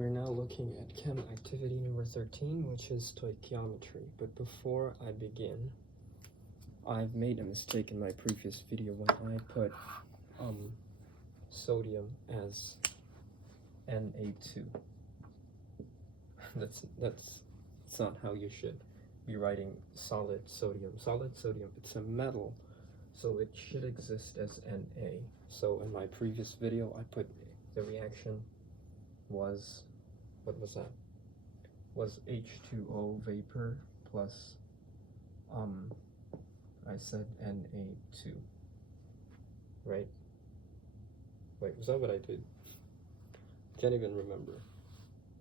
we're now looking at Chem activity number 13, which is stoichiometry. But before I begin, I've made a mistake in my previous video when I put sodium as Na2. That's not how you should be writing solid sodium. Solid sodium, it's a metal, so it should exist as Na. So in my previous video, I put the reaction was, what was that? Was H2O vapor plus, I said Na2, right? Wait, was that what I did? Can't even remember.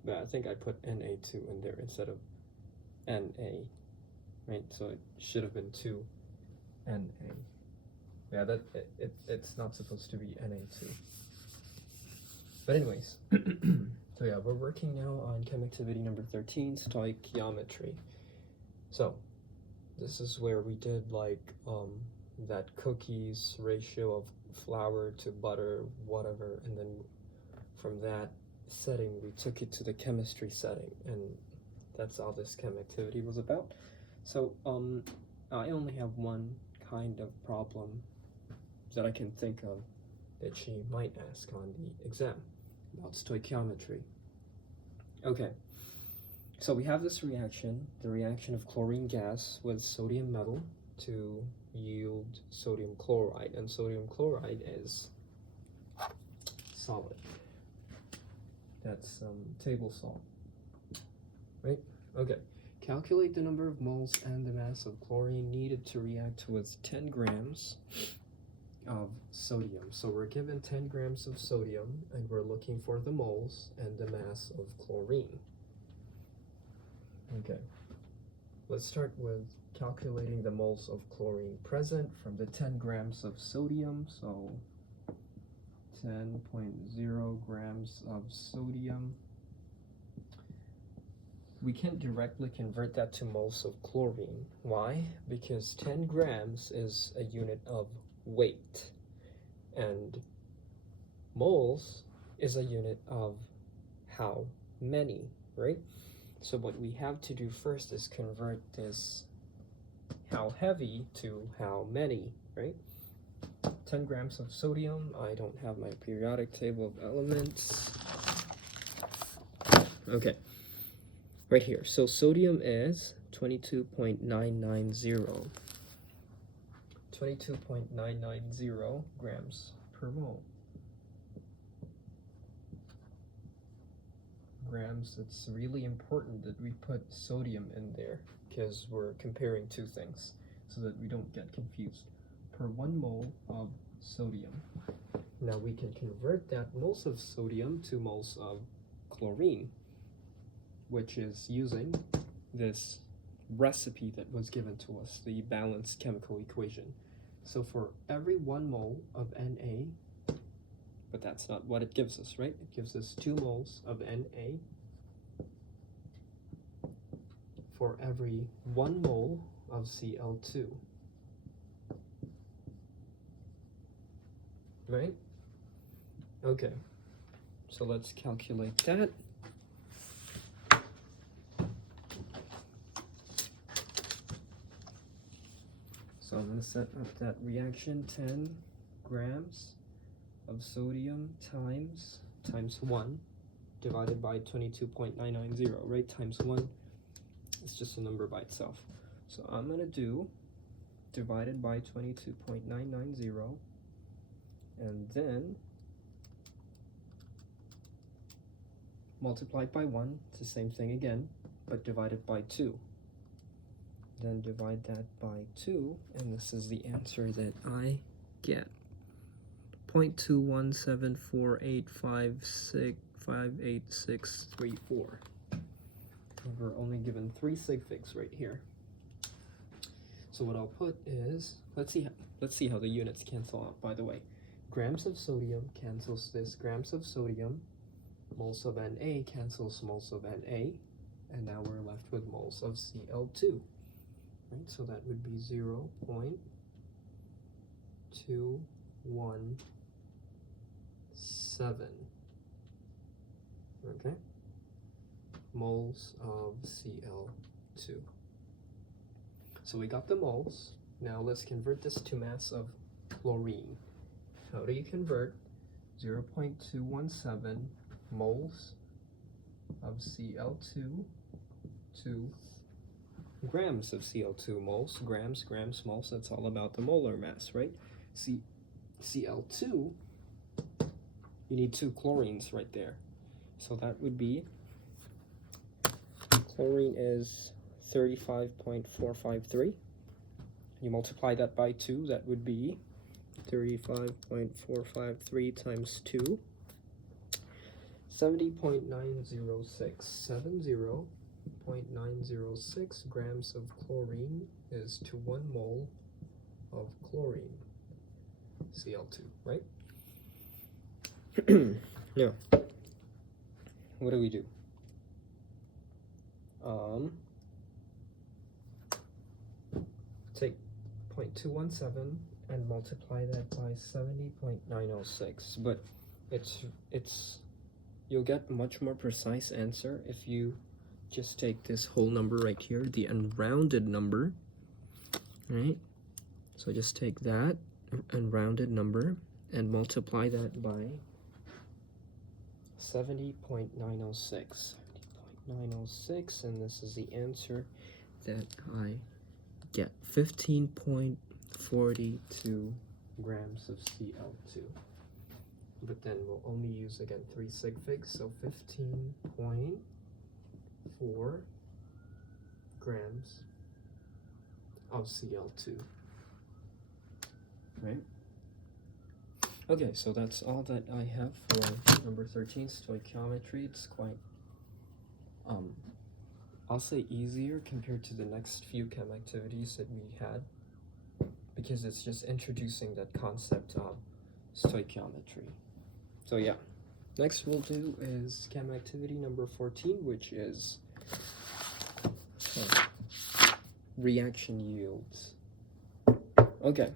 But I think I put Na2 in there instead of Na, right? So it should have been 2 Na. Yeah, it's not supposed to be Na2. But anyways, so yeah, we're working now on Chem activity number 13, stoichiometry. So this is where we did like that cookies ratio of flour to butter, whatever, and then from that setting we took it to the chemistry setting, and that's all this chem activity was about. So I only have one kind of problem that I can think of that she might ask on the exam about stoichiometry. Okay, so we have this reaction, the reaction of chlorine gas with sodium metal to yield sodium chloride, and sodium chloride is solid. That's table salt, right? Okay, calculate the number of moles and the mass of chlorine needed to react with 10 grams of sodium. So we're given 10 grams of sodium and we're looking for the moles and the mass of chlorine. Okay, let's start with calculating the moles of chlorine present from the 10 grams of sodium. So 10.0 grams of sodium. We can't directly convert that to moles of chlorine. Why? Because 10 grams is a unit of weight, and moles is a unit of how many, right? So what we have to do first is convert this how heavy to how many, right? 10 grams of sodium. I don't have my periodic table of elements. Okay, right here. So sodium is 22.990. 22.990 grams per mole. Grams, it's really important that we put sodium in there because we're comparing two things so that we don't get confused. Per 1 mole of sodium. Now we can convert that moles of sodium to moles of chlorine, which is using this recipe that was given to us, the balanced chemical equation. So for every 1 mole of Na, but that's not what it gives us, right? It gives us 2 moles of Na for every 1 mole of Cl2. Right? Okay, so let's calculate that. So I'm going to set up that reaction, 10 grams of sodium times 1 divided by 22.990, right? Times 1, it's just a number by itself. So I'm going to do divided by 22.990, and then multiplied by 1, it's the same thing again, but divided by 2. Then divide that by 2, and this is the answer that I get. 0.2174856588634. We're only given 3 sig figs right here. So what I'll put is, let's see how the units cancel out, by the way. Grams of sodium cancels this, grams of sodium, moles of Na cancels moles of Na, and now we're left with moles of Cl2. Right, so that would be 0.217. Okay, moles of Cl2. So we got the moles. Now let's convert this to mass of chlorine. How do you convert 0.217 moles of Cl2 to grams of Cl2? Moles, grams, moles, that's all about the molar mass, right? Cl2, you need 2 chlorines right there. So that would be, chlorine is 35.453. You multiply that by 2, that would be 35.453 times 2, 70.906 grams of chlorine is to 1 mole of chlorine, Cl2, right? Now, what do we do? Take 0.217 and multiply that by 70.906, but you'll get a much more precise answer if you just take this whole number right here, the unrounded number, right? So just take that unrounded number and multiply that by 70.906, and this is the answer that I get, 15.42 grams of Cl2. But then we'll only use, again, 3 sig figs, so 15.4 grams of Cl2, right? Okay, so that's all that I have for number 13, stoichiometry. It's quite, I'll say easier compared to the next few chem activities that we had, because it's just introducing that concept of stoichiometry. So yeah, next we'll do is chem activity number 14, which is reaction yields. Okay.